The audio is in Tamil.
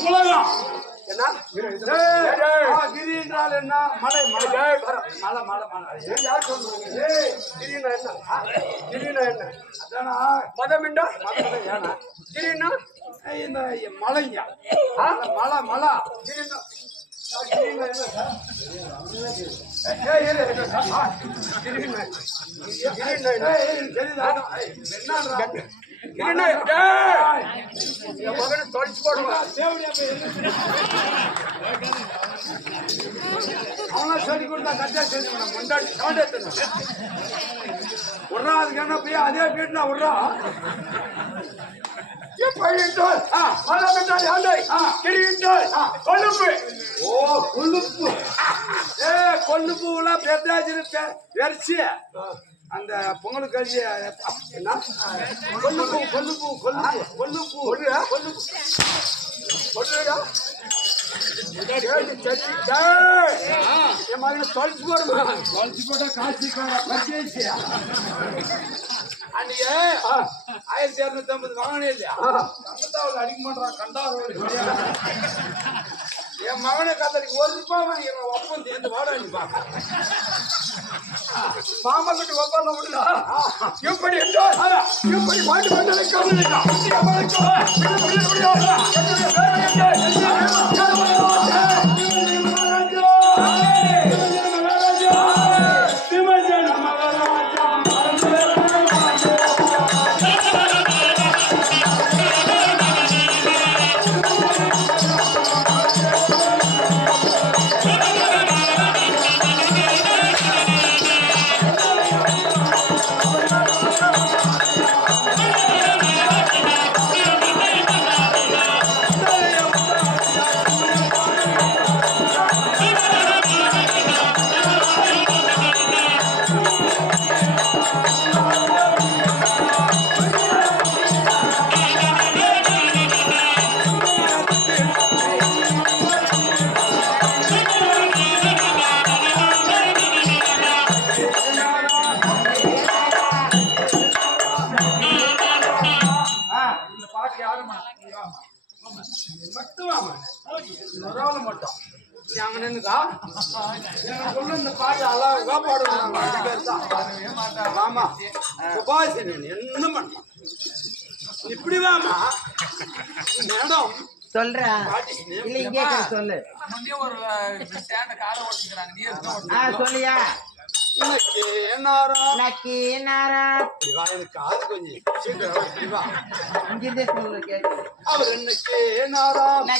உலகம் என்ன கிரி என்றால் என்ன? மலை மலை மலை மலை மலை. யார் சொல்றாங்க? கிரினா என்ன? கிரினா என்ன? அதானா மதமிண்டா? மலை ஏன்னா கிரினா இந்த மலைங்க மலை மலை கிரினா கிரினா என்ன சார்? கிரினா என் மகனை தொலைச்சு போடுவான். அவனா சொல்லி கொடுத்தா கட்டியா செஞ்சு முன்னாடி சாண்டே விட்றா. அதுக்கு என்ன போய் அதே வீட்டுல விட்றா. ஓ கொழுப்பு. கொழுப்புலாம் பெத்தாச்சு வெறிச்சு அந்த பொங்கலுக்கு கழிச்சு என்ன கொல்லுப்பூ கொல்லுப்பூ கொல்லுப்பூ கொல்லுப்பூ கொல்லுப்பூ சொல்லுடா. என் மகனை தொலைச்சு போடுமா? தொலைச்சு போட்டா காட்சி பச்சேசி அன்னைக்கு 1250 வாங்கினே இல்லையா? அடிக்க மாட்டான் கண்டாரோடு. என் மகனை கத்தடிக்கு ₹1 வாங்கிடுறான். ஒப்பம் சேர்ந்து வாடா நீ பாக்க மாமா கிட்ட உட்கார்ந்து முடியல. எப்படி என்றால் எப்படி மாட்டு வந்ததை காரணம் மட்டும் இந்த பாட்டு அழகா பாடுவாங்க. ஆமா சுபாஷினி என்ன பண்ண இப்படி வாமா மேடம் சொல்றேன். இல்ல இங்கே சொல்லு. சொல்லியா இன்னைக்கு என்னாரா நக்கி நாரா எனக்கு காது கொஞ்சம் இங்கிருந்தே சொல்லு கேட்கு. அவர் இன்னைக்கு என்னாரா